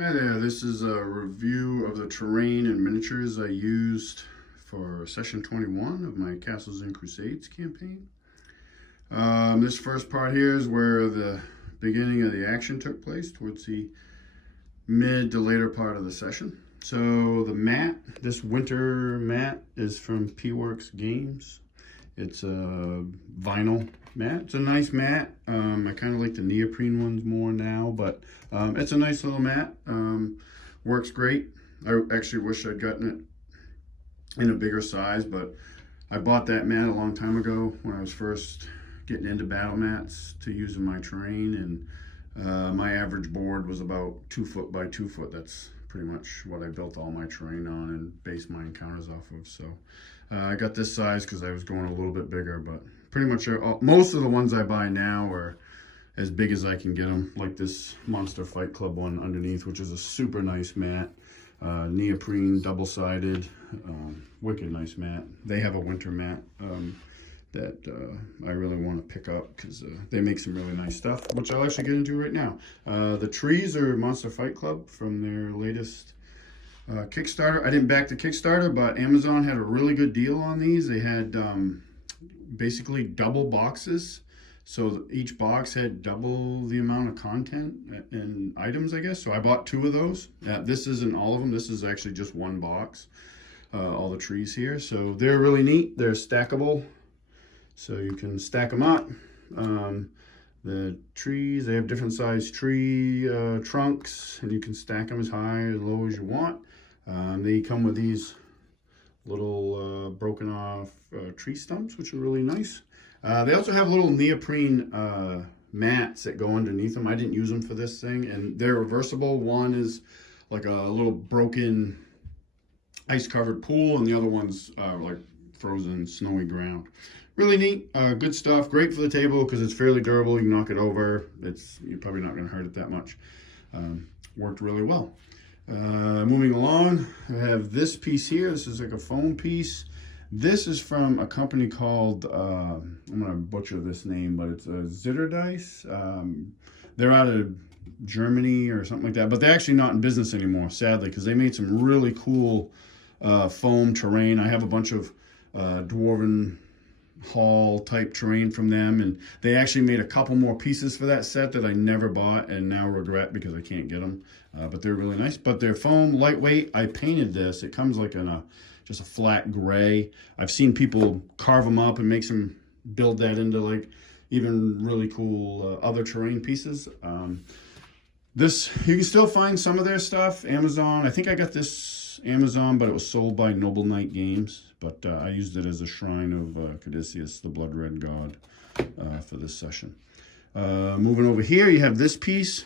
Hi there, this is a review of the terrain and miniatures I used for session 21 of my Castles and Crusades campaign. This first part here is where the beginning of the action took place, towards the mid to later part of the session. So the mat, this winter mat, is from P-Works Games. It's a vinyl mat. It's a nice mat. I kind of like the neoprene ones more now, but it's a nice little mat. Works great. I actually wish I'd gotten it in a bigger size, but I bought that mat a long time ago when I was first getting into battle mats to use in my terrain, and my average board was about 2 foot by 2 foot. That's pretty much what I built all my terrain on and based my encounters off of. So I got this size because I was going a little bit bigger, but pretty much most of the ones I buy now are as big as I can get them, like this Monster Fight Club one underneath, which is a super nice mat. Neoprene, double-sided, wicked nice mat. They have a winter mat that I really want to pick up because they make some really nice stuff, which I'll actually get into right now. The trees are Monster Fight Club from their latest Kickstarter. I didn't back the Kickstarter, but Amazon had a really good deal on these. They had basically double boxes. So each box had double the amount of content and items, I guess. So I bought 2 of those. This isn't all of them. This is actually just one box. All the trees here. So they're really neat. They're stackable. So you can stack them up. The trees, they have different size tree trunks, and you can stack them as high or low as you want. They come with these little broken off tree stumps, which are really nice. They also have little neoprene mats that go underneath them. I didn't use them for this thing, and they're reversible. One is like a little broken ice-covered pool, and the other one's like frozen snowy ground. Really neat, good stuff. Great for the table because it's fairly durable. You can knock it over. You're probably not going to hurt it that much. Worked really well. Moving along, I have this piece here. This is like a foam piece. This is from a company called, I'm going to butcher this name, but it's a Zitterdice. They're out of Germany or something like that, but they're actually not in business anymore, sadly, because they made some really cool foam terrain. I have a bunch of Dwarven Hall type terrain from them, and they actually made a couple more pieces for that set that I never bought and now regret because I can't get them, but they're really nice. But they're foam, lightweight. I painted this. It comes like in just a flat gray. I've seen people carve them up and make some, build that into like even really cool other terrain pieces. This, you can still find some of their stuff. Amazon, I think I got this Amazon, but it was sold by Noble Knight Games. But I used it as a shrine of Caduceus, the blood red god, for this session. Moving over here, you have this piece,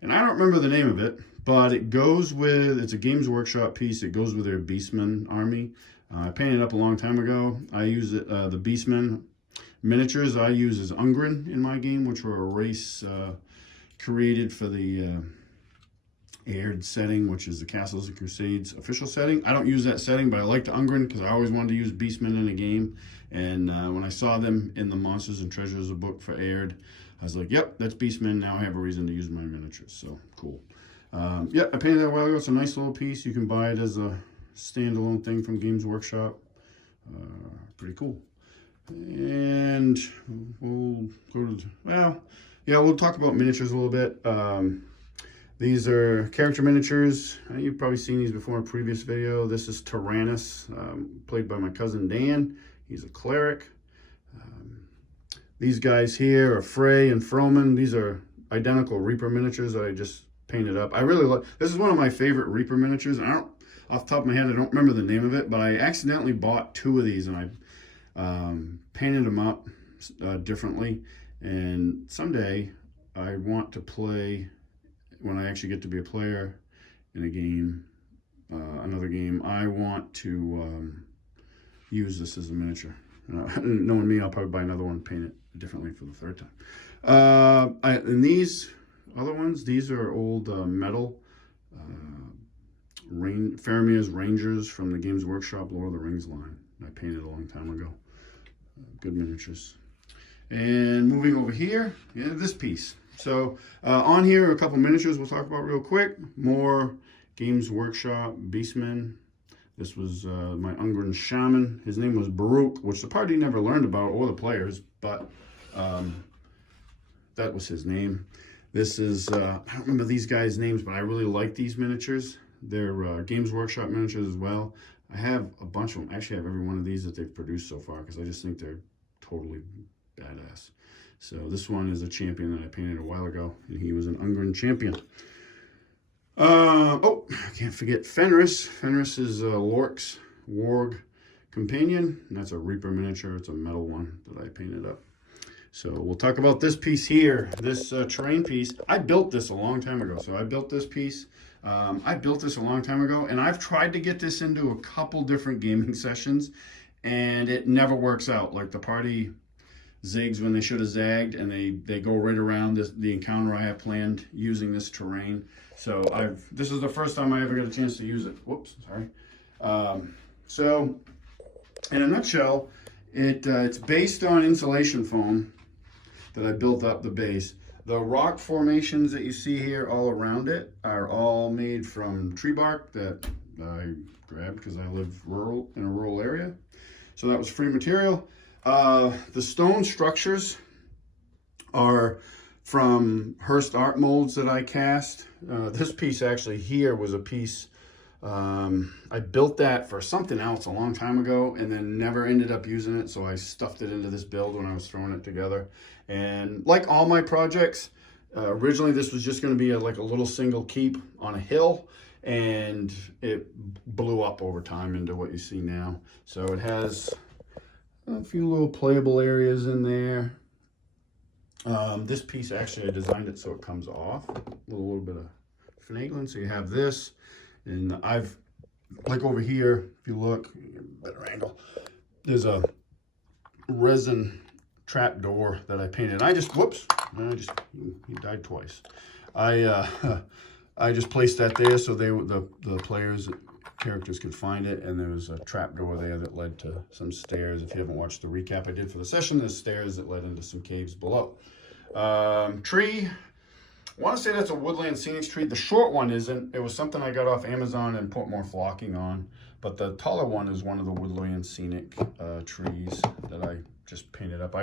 and I don't remember the name of it, but it goes with, it's a Games Workshop piece. It goes with their Beastmen army. I painted it up a long time ago. I use it, the Beastmen miniatures I use as Ungren in my game, which were a race created for the Aired setting, which is the Castles and Crusades official setting. I don't use that setting, but I like the Ungren because I always wanted to use Beastmen in a game. And when I saw them in the Monsters and Treasures book for Aired, I was like, yep, that's Beastmen. Now I have a reason to use my miniatures. So cool. Yeah, I painted that a while ago. It's a nice little piece. You can buy it as a standalone thing from Games Workshop. Pretty cool. And we'll go to, well, yeah, we'll talk about miniatures a little bit. These are character miniatures. You've probably seen these before in a previous video. This is Tyrannus, played by my cousin Dan. He's a cleric. These guys here are Frey and Froman. These are identical Reaper miniatures that I just painted up. I really like, this is one of my favorite Reaper miniatures. And I don't, off the top of my head, I don't remember the name of it, but I accidentally bought 2 of these and I painted them up differently. And someday I want to play, when I actually get to be a player in a game, another game, I want to use this as a miniature. Knowing me, I'll probably buy another one and paint it differently for the 3rd time. And these other ones, these are old metal Faramir's Rangers from the Games Workshop Lord of the Rings line. I painted a long time ago. Good miniatures. And moving over here, yeah, this piece. So on here, a couple miniatures we'll talk about real quick. More Games Workshop Beastmen. This was my Ungren Shaman. His name was Baruch, which the party never learned about, or the players, but that was his name. This is, I don't remember these guys' names, but I really like these miniatures. They're Games Workshop miniatures as well. I have a bunch of them. Actually, I have every one of these that they've produced so far because I just think they're totally badass. So this one is a champion that I painted a while ago, and he was an Ungren champion. Oh, I can't forget Fenris. Fenris is Lork's Warg companion, and that's a Reaper miniature. It's a metal one that I painted up. So we'll talk about this piece here, this terrain piece. I built this a long time ago. So I built this piece. I built this a long time ago, and I've tried to get this into a couple different gaming sessions, and it never works out. Like the party zigs when they should have zagged, and they go right around the encounter I have planned using this terrain. So this is the first time I ever got a chance to use it. Whoops, sorry. So in a nutshell, it's based on insulation foam that I built up the base. The rock formations that you see here all around it are all made from tree bark that I grabbed because I live in a rural area. So that was free material. The stone structures are from Hearst art molds that I cast. This piece actually here was a piece, I built that for something else a long time ago and then never ended up using it. So I stuffed it into this build when I was throwing it together. And like all my projects, originally this was just going to be like a little single keep on a hill, and it blew up over time into what you see now. So it has a few little playable areas in there. This piece, actually, I designed it so it comes off. A little bit of finagling. So you have this, and I've, like over here, if you look, better angle, there's a resin trap door that I painted. He died twice. I just placed that there so the players, characters could find it, and there was a trap door there that led to some stairs. If you haven't watched the recap I did for the session, there's stairs that led into some caves below. Tree, I want to say that's a woodland scenic tree. The short one isn't. It was something I got off Amazon and put more flocking on, but the taller one is one of the woodland scenic trees that I just painted up.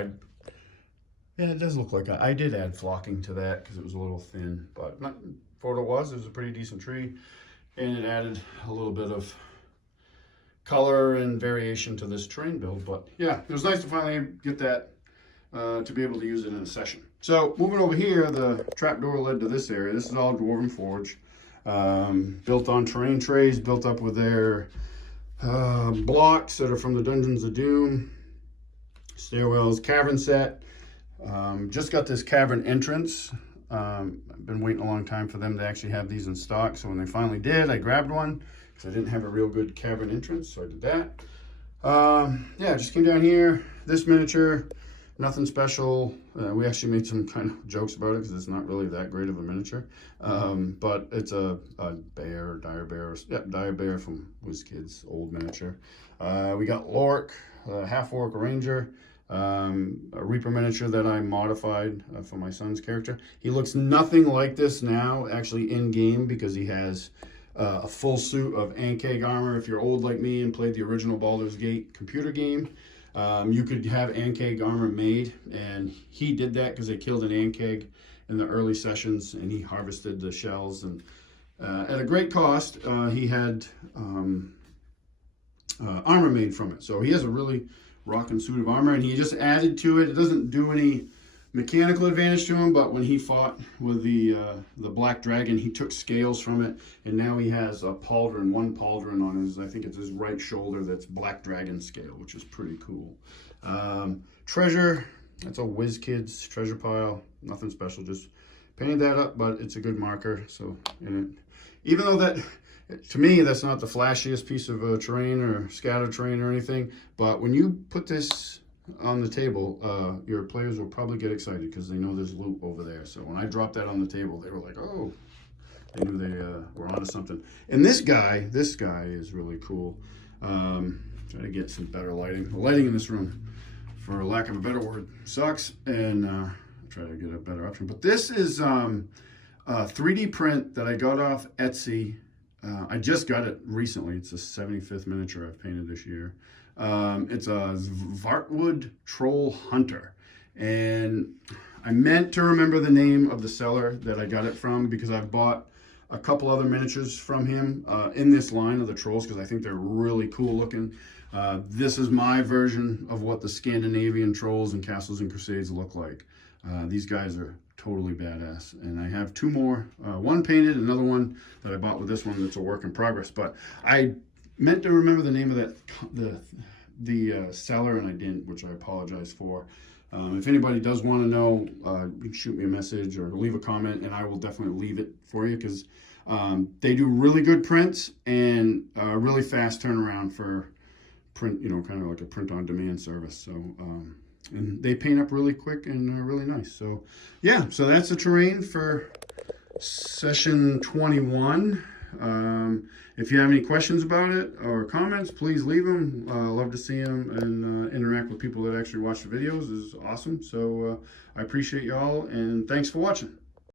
Yeah, it does look like I did add flocking to that because it was a little thin, but not, for what it was a pretty decent tree, and it added a little bit of color and variation to this terrain build. But yeah, it was nice to finally get that to be able to use it in a session. So moving over here, the trapdoor led to this area. This is all Dwarven Forge, built on terrain trays, built up with their blocks that are from the Dungeons of Doom, stairwells, cavern set. Just got this cavern entrance. I've been waiting a long time for them to actually have these in stock. So when they finally did, I grabbed one because I didn't have a real good cavern entrance. So I did that. Yeah, just came down here. This miniature, nothing special. We actually made some kind of jokes about it because it's not really that great of a miniature. But it's a bear, dire bear. Yep, dire bear from WizKids, old miniature. We got Lork, half-orc ranger. A Reaper miniature that I modified for my son's character. He looks nothing like this now, actually in game, because he has a full suit of Ankeg armor. If you're old like me and played the original Baldur's Gate computer game, you could have Ankeg armor made, and he did that because they killed an Ankeg in the early sessions, and he harvested the shells, and at a great cost, he had armor made from it. So he has a really rocking suit of armor, and he just added to it. It doesn't do any mechanical advantage to him, but when he fought with the black dragon, he took scales from it, and now he has a pauldron, one pauldron on his, I think it's his right shoulder, that's black dragon scale, which is pretty cool. Treasure, that's a WizKids treasure pile, nothing special, just painted that up, but it's a good marker. So even though that, to me, that's not the flashiest piece of terrain or scatter terrain or anything, but when you put this on the table, your players will probably get excited because they know there's loot over there. So when I dropped that on the table, they were like, oh, they knew they were onto something. And this guy is really cool. Trying to get some better lighting. The lighting in this room, for lack of a better word, sucks. And try to get a better option. But this is a 3D print that I got off Etsy. I just got it recently. It's the 75th miniature I've painted this year. It's a Vartwood Troll Hunter. And I meant to remember the name of the seller that I got it from, because I've bought a couple other miniatures from him in this line of the trolls, because I think they're really cool looking. This is my version of what the Scandinavian trolls and Castles and Crusades look like. These guys are totally badass. And I have two more, one painted, another one that I bought with this one that's a work in progress. But I meant to remember the name of that the seller, and I didn't, which I apologize for. If anybody does want to know, you can shoot me a message or leave a comment, and I will definitely leave it for you, because they do really good prints and really fast turnaround for print, you know, kind of like a print on demand service. So and they paint up really quick and are really nice. So yeah, so that's the terrain for session 21. If you have any questions about it or comments, please leave them. I love to see them, and interact with people that actually watch the videos is awesome. So I appreciate y'all, and thanks for watching.